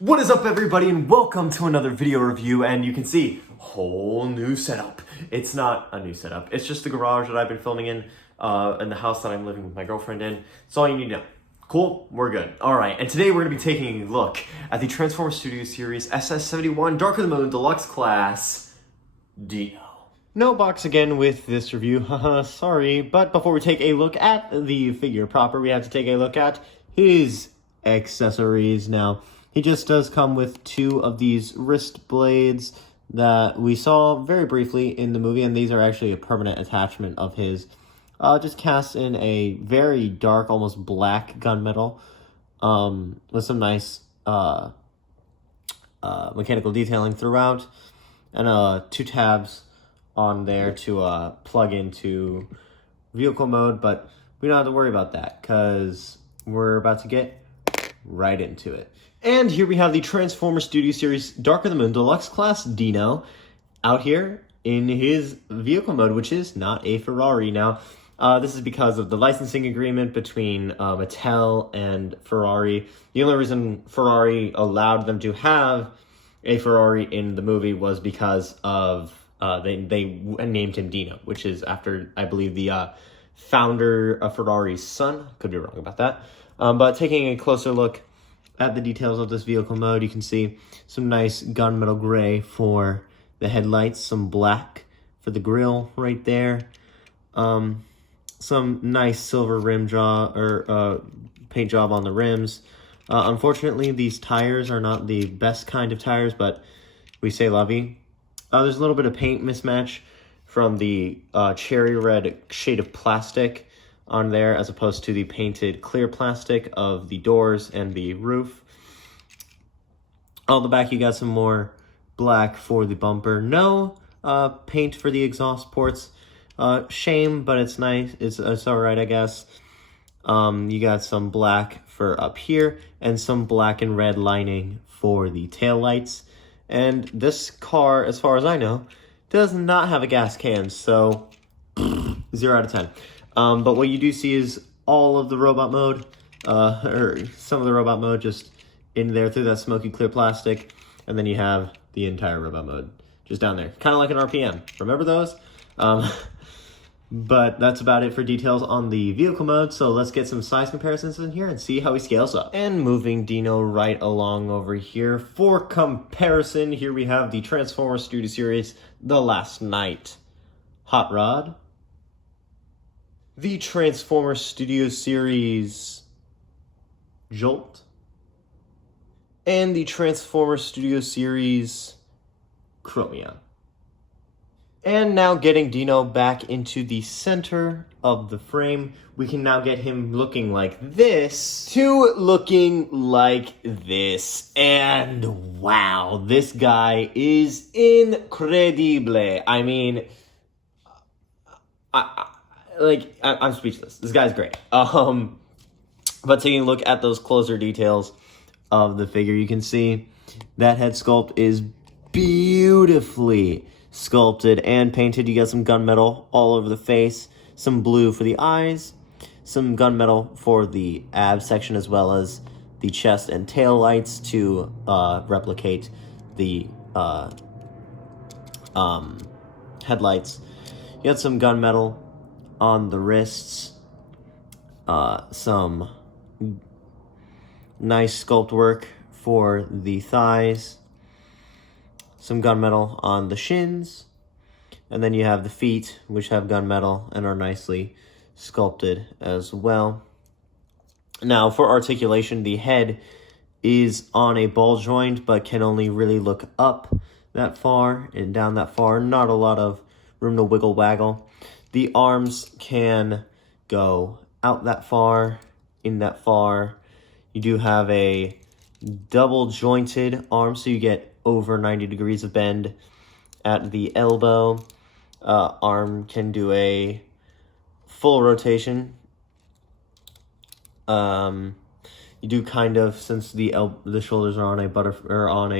What is up, everybody, and welcome to another video review. And you can see whole new setup. It's not a new setup, it's just the garage that I've been filming in the house that I'm living with my girlfriend in. That's all you need to know. Cool, we're good. All right, and today we're gonna be taking a look at the Transformers Studio Series SS-71 Dark of the Moon Deluxe Class Dino. No box again with this review, haha, sorry. But before we take a look at the figure proper, we have to take a look at his accessories. Now, he just does come with two of these wrist blades that we saw very briefly in the movie, and these are actually a permanent attachment of his. Just cast in a very dark, almost black gunmetal, with some nice mechanical detailing throughout, and two tabs on there to plug into vehicle mode, but we don't have to worry about that because we're about to get right into it. And here we have the Transformers Studio Series Dark of the Moon Deluxe Class Dino out here in his vehicle mode, which is not a Ferrari. Now, this is because of the licensing agreement between Mattel and Ferrari. The only reason Ferrari allowed them to have a Ferrari in the movie was because of they named him Dino, which is after, I believe, the founder of Ferrari's son. Could be wrong about that. But taking a closer look at the details of this vehicle mode, you can see some nice gunmetal gray for the headlights, some black for the grille right there, some nice silver rim job or paint job on the rims. Unfortunately, these tires are not the best kind of tires, but we say la vie. There's a little bit of paint mismatch from the cherry red shade of plastic on there as opposed to the painted clear plastic of the doors and the roof. On the back, you got some more black for the bumper. No paint for the exhaust ports. Shame, but it's nice. It's all right, I guess. You got some black for up here and some black and red lining for the taillights. And this car, as far as I know, does not have a gas can, so 0 out of 10. But what you do see is all of the robot mode, or some of the robot mode just in there through that smoky clear plastic, and then you have the entire robot mode just down there, kind of like an RPM. Remember those? But that's about it for details on the vehicle mode, so let's get some size comparisons in here and see how he scales up. And moving Dino right along over here, for comparison, here we have the Transformers Studio Series The Last Night Hot Rod, the Transformers Studio Series Jolt, and the Transformers Studio Series Chromia. And now getting Dino back into the center of the frame, we can now get him looking like this to looking like this. And wow, this guy is incredible. I mean, I'm speechless. This guy's great. But taking a look at those closer details of the figure, you can see that head sculpt is beautifully sculpted and painted. You got some gunmetal all over the face, some blue for the eyes, some gunmetal for the ab section, as well as the chest and tail lights to replicate the headlights. You got some gunmetal on the wrists, some nice sculpt work for the thighs, some gunmetal on the shins, and then you have the feet, which have gunmetal and are nicely sculpted as well. Now, for articulation, the head is on a ball joint, but can only really look up that far and down that far. Not a lot of room to wiggle waggle. The arms can go out that far, in that far. You do have a double jointed arm, so you get over 90 degrees of bend at the elbow. Arm can do a full rotation. You do kind of, since the shoulders are on a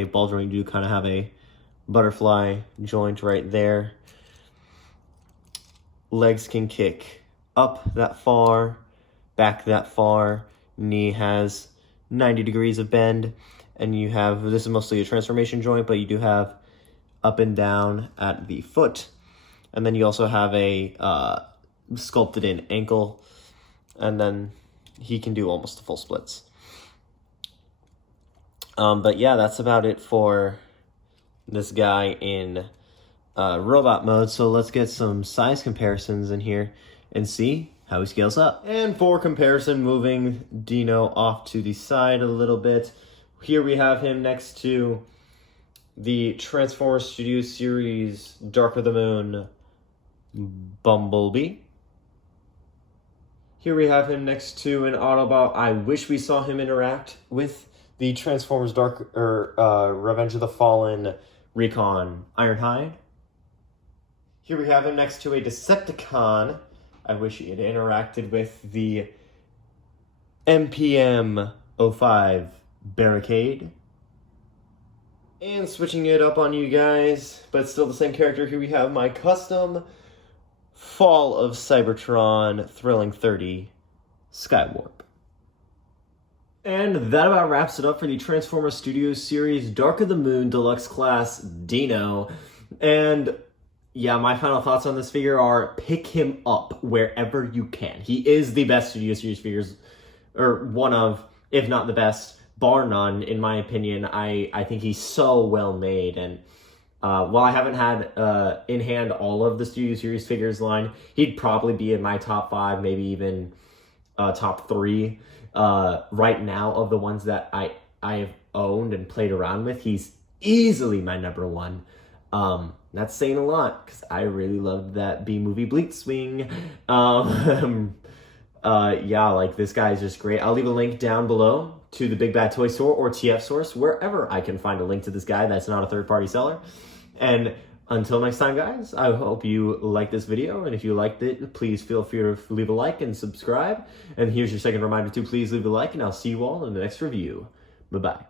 ball joint, you do kind of have a butterfly joint right there. Legs can kick up that far, back that far. Knee has 90 degrees of bend, and you have, this is mostly a transformation joint, but you do have up and down at the foot. And then you also have a sculpted in ankle, and then he can do almost the full splits. But yeah, that's about it for this guy in robot mode. So let's get some size comparisons in here and see how he scales up. And for comparison, moving Dino off to the side a little bit. Here we have him next to the Transformers Studio Series Dark of the Moon Bumblebee. Here we have him next to an Autobot I wish we saw him interact with, the Transformers Revenge of the Fallen Recon Ironhide. Here we have him next to a Decepticon I wish he had interacted with, the MPM 05 Barricade. And switching it up on you guys, but still the same character, here we have my custom Fall of Cybertron Thrilling 30 Skywarp. And that about wraps it up for the Transformers Studios series Dark of the Moon Deluxe Class Dino. And yeah, my final thoughts on this figure are pick him up wherever you can. He is the best Studio Series figures, or one of, if not the best, bar none, in my opinion. I think he's so well made, and while I haven't had in hand all of the Studio Series figures line, he'd probably be in my top 5, maybe even top 3 right now of the ones that I have owned and played around with. He's easily my number 1. That's saying a lot, because I really loved that B-movie Bleakswing. Yeah, like, this guy is just great. I'll leave a link down below to the Big Bad Toy Store or TF Source, wherever I can find a link to this guy that's not a third-party seller. And until next time, guys, I hope you liked this video, and if you liked it, please feel free to leave a like and subscribe. And here's your second reminder to please leave a like, and I'll see you all in the next review. Bye-bye.